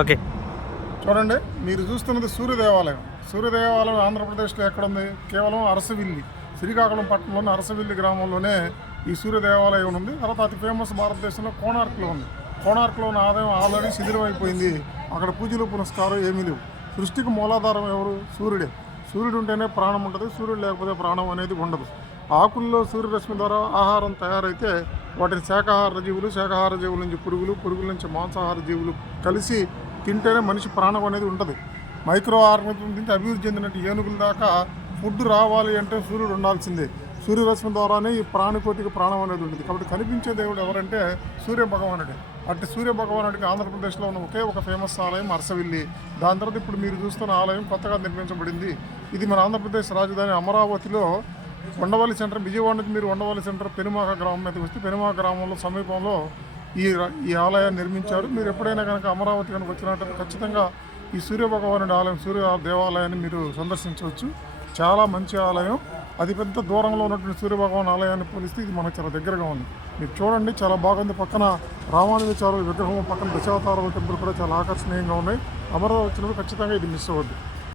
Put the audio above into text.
Okay. చూడండి, మీరు చూస్తున్నది సూర్య దేవాలయం. సూర్య దేవాలయం ఆంధ్రప్రదేశ్లో ఎక్కడుంది? కేవలం అరసవిల్లి, శ్రీకాకుళం పట్టణంలోని అరసవిల్లి గ్రామంలోనే ఈ సూర్య దేవాలయం ఉంది. తర్వాత అతి ఫేమస్ భారతదేశంలో కోణార్క్లో ఉంది. కోణార్క్లో ఉన్న ఆలయం ఆల్రెడీ శిథిలమైపోయింది. అక్కడ పూజలు పునస్కారం ఏమీ లేవు. సృష్టికి మూలాధారం ఎవరు? సూర్యుడే. సూర్యుడు ఉంటేనే ప్రాణం ఉంటుంది, సూర్యుడు లేకపోతే ప్రాణం అనేది ఉండదు. ఆకుల్లో సూర్యరశ్మి ద్వారా ఆహారం తయారైతే వాటిని శాకాహార జీవులు, శాకాహార జీవుల నుంచి పురుగులు, పురుగుల నుంచి మాంసాహార జీవులు కలిసి తింటేనే మనిషి ప్రాణం అనేది ఉంటుంది. మైక్రో ఆర్గానిజం నుంచి అభివృద్ధి చెందినట్టు ఏనుగుల దాకా ఫుడ్ రావాలి అంటే సూర్యుడు ఉండాల్సిందే. సూర్యరశ్మి ద్వారానే ఈ ప్రాణికోటికి ప్రాణం అనేది ఉంటుంది. కాబట్టి కనిపించే దేవుడు ఎవరంటే సూర్య భగవానుడే. అట్టి సూర్య భగవానుడికి ఆంధ్రప్రదేశ్లో ఉన్న ఒకే ఒక ఫేమస్ ఆలయం అరసవిల్లి. దాని తర్వాత ఇప్పుడు మీరు చూస్తున్న ఆలయం కొత్తగా నిర్మించబడింది. ఇది మన ఆంధ్రప్రదేశ్ రాజధాని అమరావతిలో ఉండవల్లి సెంటర్. విజయవాడ నుంచి మీరు ఉండవల్లి సెంటర్ పెనుమాక గ్రామం మీదకి వస్తే పెనుమాక గ్రామంలో సమీపంలో ఈ ఆలయాన్ని నిర్మించారు. మీరు ఎప్పుడైనా కనుక అమరావతి కనుక వచ్చినట్టు ఖచ్చితంగా ఈ సూర్య భగవానుడి ఆలయం, సూర్య దేవాలయాన్ని మీరు సందర్శించవచ్చు. చాలా మంచి ఆలయం. అతిపెద్ద దూరంలో ఉన్నటువంటి సూర్యభగవాన్ ఆలయాన్ని పోలిస్తే ఇది మనకు చాలా దగ్గరగా ఉంది. మీరు చూడండి, చాలా బాగుంది. పక్కన రామానుజాచార్యుల విగ్రహం, పక్కన దశావతారాల టెంపుల్ కూడా చాలా ఆకర్షణీయంగా ఉన్నాయి. అమరావతి వచ్చినప్పుడు ఖచ్చితంగా ఇది మిస్ అవ్వద్దు.